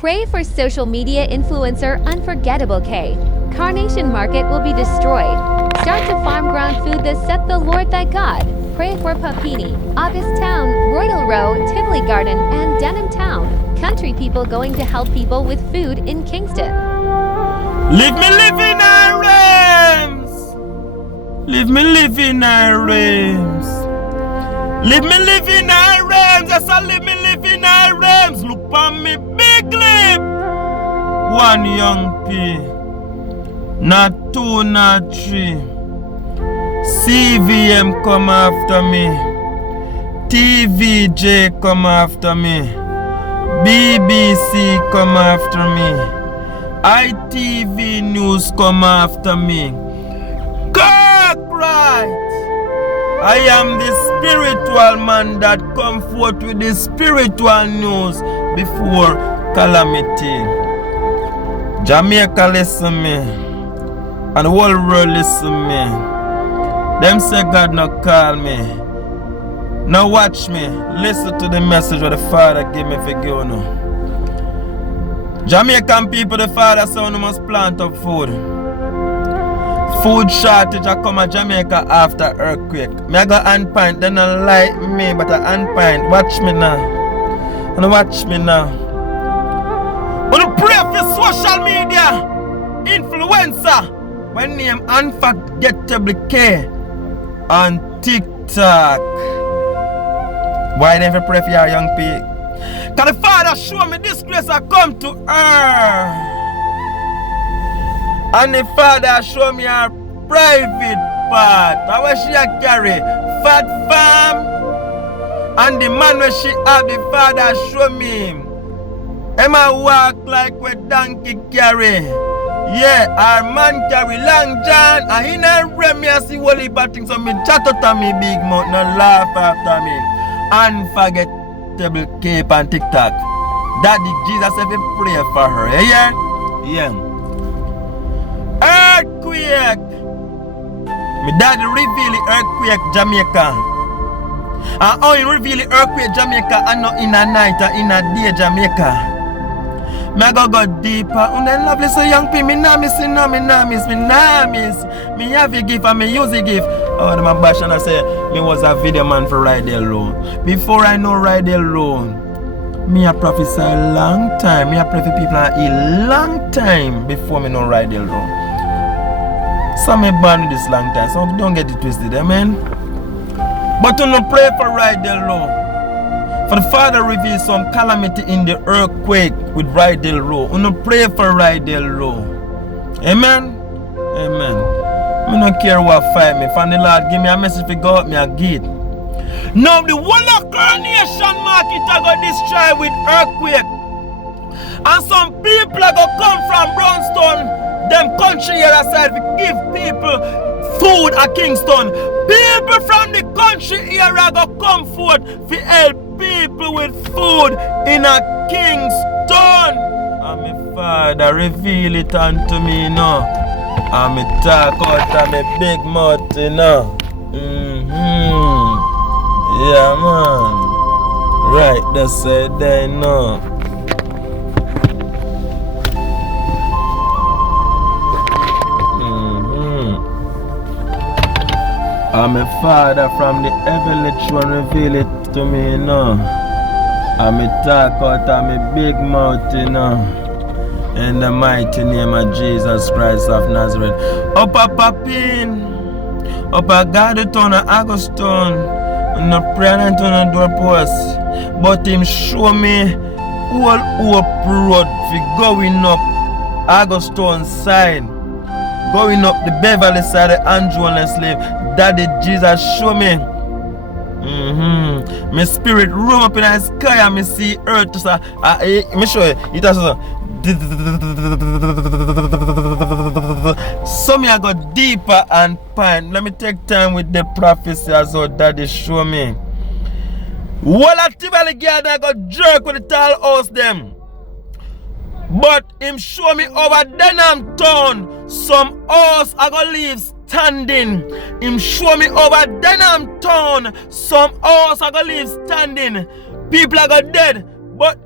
Pray for social media influencer Unforgettable K. Carnation Market will be destroyed. Start to farm ground food thus saith the Lord thy God. Pray for Papini, August Town, Royal Row, Tivoli Garden, and Denham Town. Country people going to help people with food in Kingston. Leave me live in our realms. Leave me live in our realms. Leave me live in our realms. Yes, I leave me live in our realms. Look on me big lip. One young pea. Not two, not three. CVM come after me. TVJ come after me. BBC come after me. ITV News come after me. Right. I am the spiritual man that come forth with the spiritual news before calamity. Jamaica listen me, and the whole world listen me. Them say God not call me. Now watch me, listen to the message that the Father give me for you now. Jamaican people, the Father say you must plant up food. Food shortage I come to Jamaica after earthquake. Me I go hand pint, they don't like me, but I hand pint. Watch me now. And watch me now. Wanna pray for social media influencer when name Unforgettable K on TikTok. Why never pray for your young people? Cause the Father show me this grace I come to earth. And the Father show me her private part. How she a carry fat farm. And the man where she have, the Father show me. Emma walk like where donkey carry. Yeah, our man carry long john. And he not rem me and see what he batting. So me chat out to me big mouth, no laugh after me. Unforgettable cape on TikTok. Daddy Jesus if you pray for her. Yeah? Yeah. Earthquake! My daddy reveal the earthquake Jamaica. And how he reveal the earthquake Jamaica and not in a night or in a day Jamaica. Me go deeper. And then lovely so young people, me nah miss. Me have a gift and me use a gift. Oh, the man bash and I say, me was a video man for ride alone. Before I know ride alone. Me a prophesy a long time. Me a pray for people a long time before me know ride alone. Some me born with this long time, so don't get it twisted, amen. But to not pray for ride alone. For the Father reveals some calamity in the earthquake with ride alone. We not pray for ride alone. Amen. Amen. Me don't care what fight me. From the Lord give me a message to go up me a gate. Now the whole of Coronation Market are going to destroy with earthquake. And some people are going to come from Brownstone, them country here aside to give people food at Kingston. People from the country here are going to come forth to help people with food in a Kingston. And my Father reveal it unto me now. And me talk out of my big mouth now. Yeah, man. Right, that's it there now. And my Father from the heavenly throne reveal it to me now. And me talk out of my big mouth now. In the mighty name of Jesus Christ of Nazareth. Up a Papin. Up a Gardentown and Augustone. No prayer and to no doorpost. But him show me all hope road for going up Augustone side. Going up the Beverly side of Andrew and Slave. Daddy Jesus show me. My spirit roam up in the sky and me see earth. So, me show you. It has so me I go deeper and pine. Let me take time with the prophecy as well. Daddy show me. Well, I Tivoli Garden I got jerk with the tall house them. But him show me over Denham Town. Some house I go leave standing. Him show me over Denham Town. Some house I go leave standing. People I got dead. But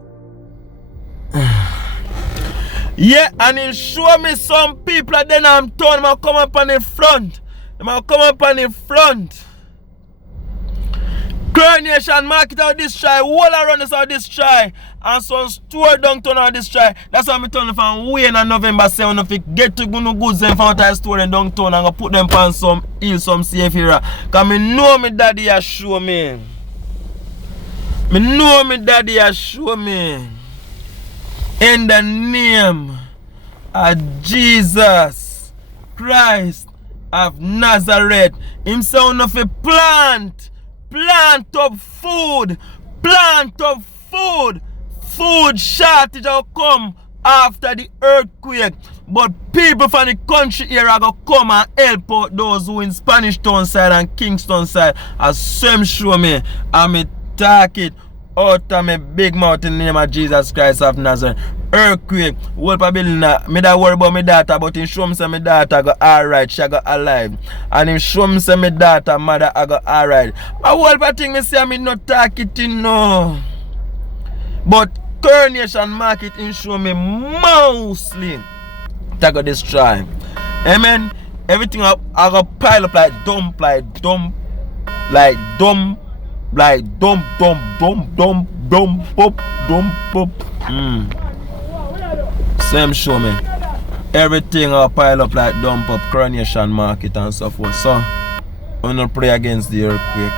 Yeah, and he show me some people and then I'm told them come up on the front. Them come up on the front. Coronation market out this try, all around us out this try, and some store downtown out this try. That's why I'm telling you from Wayne and November 7 if you get to go goods in front of the store in downtown and go put them on some hill, some safe area. Cause me know me daddy has show me. Me know me daddy has show me. In the name of Jesus Christ of Nazareth. Him sound of a plant up food, food shortage will come after the earthquake, but people from the country here are going to come and help out those who in Spanish Town side and Kingston side, as some show me, and me talk it out of my big mouth in the name of Jesus Christ of Nazareth. Earthquake, whole building, me da worry about my daughter, but him show me say my daughter go alright, she go alive. And him show me say my daughter, mother, I go alright. A whole thing me say me not talk it in no. But Coronation Market him show me mostly that go destroy. Amen. Everything I go pile up like dump. Same show me. Everything I pile up like dump up Coronation Market and so forth. So, I'm gonna pray against the earthquake.